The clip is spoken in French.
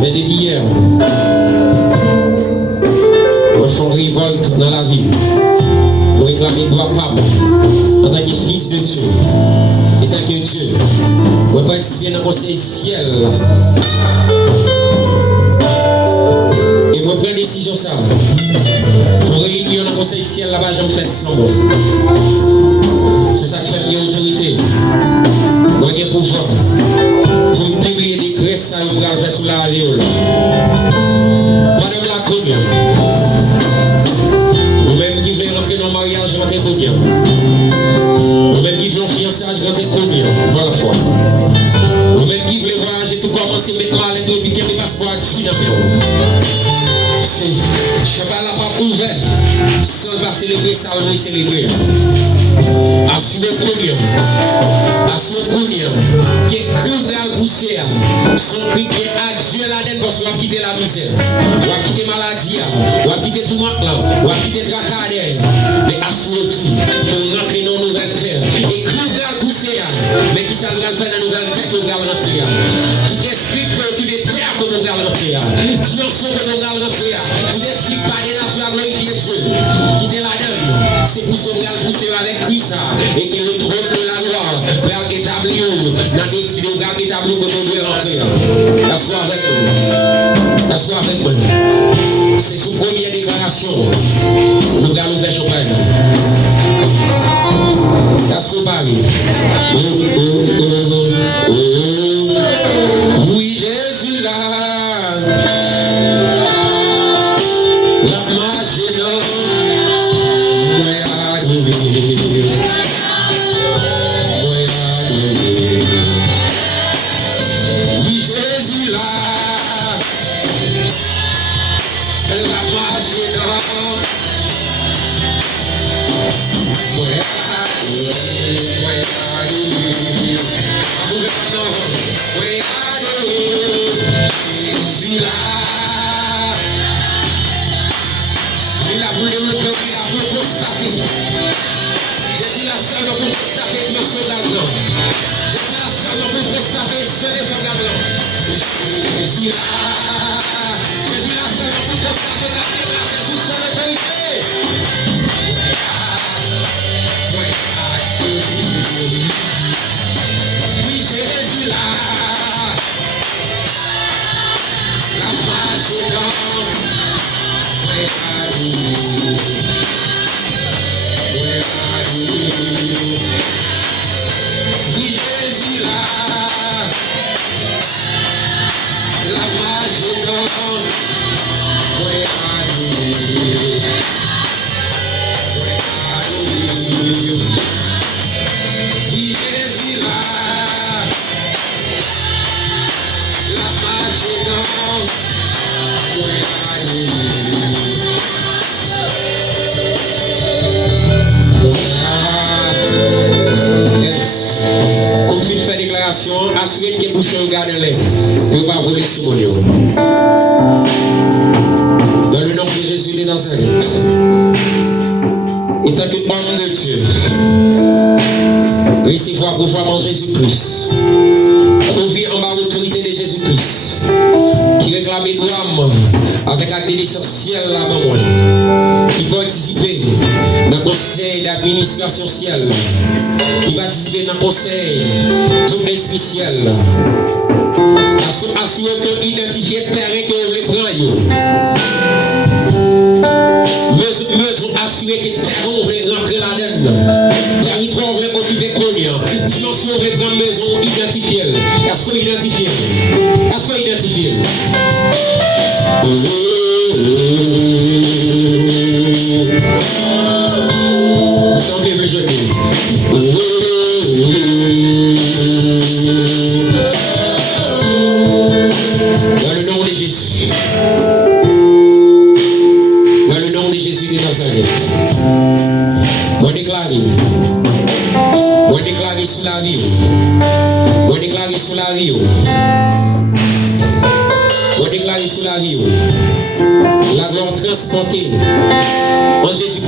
Mais depuis hier, on fait une révolte dans la vie. On réclame droit papa en tant que fils de Dieu. En tant que Dieu, on participe dans le conseil ciel. Et on prend une décision ça. Pour réunir dans le conseil ciel là-bas, j'en fais sans moi. C'est ça qui fait une autorité. Moi, j'ai pouvoir pour me publier des graisses à une faire sur la aléole. Madame la commune, vous-même qui voulez rentrer dans le mariage, rentrez combien? Vous-même qui voulez un fiançage, rentrez combien? Voilà foi. Vous-même qui voulez voyager, tout commencer à mettre mal et tout, et puis qu'il y a des passeports à 10 dans le je ne sais pas la porte ouverte sans pas célébrer ça, on va célébrer. Assumez combien? Assumez combien? Qui est cru de pousser, son cri qui est adieu la dette parce qu'on va quitter la misère, on va quitter la maladie, on va quitter tout le monde, on va quitter le tracadère. Mais assumez tout pour rentrer dans une nouvelle terre. Et cru de pousser, mais qui ça va faire dans une nouvelle terre que vous allez rentrer? Tout esprit, tout des terres que vous allez rentrer. Dimension que vous allez rentrer. Tout esprit pas de nature à glorifier Dieu. Quittez la donne. C'est pour ce que vous pousser avec Christ et que le trône de la loi va établir dans le destin va établir que vous devez rentrer. Laisse-moi avec nous. Laisse-moi avec moi. C'est sous première déclaration. Nous allons faire champagne. Laisse-moi parler. Oui, Jésus là. La machine, assurez que vous regardez pour ne pas voler Simonio. Dans le nom de Jésus de Nazareth, et tant que homme de Dieu, recevez-moi pour voir en Jésus-Christ. Ouvrir en bas l'autorité de Jésus-Christ, qui réclame droit avec l'essentiel là-bas, qui participe dans le conseil d'administration sociale, qui participe dans le conseil tout spécial. Parce que assurer que identifier le terrain que vous voulez prendre. Mais assurer que le terrain vous voulez rentrer là-dedans. Territoire vous voulez occuper Konya. Dimension vous voulez prendre maison, identifier. Est-ce que vous identifiez? Est-ce que vous identifiez? Semblez vous jeter. Dans le nom de Jésus. Dans le nom de Jésus de Nazareth. Moi déclare sur la vie. Moi déclare sur la vie. Moi déclare sur la vie. La gloire transportée en Jésus.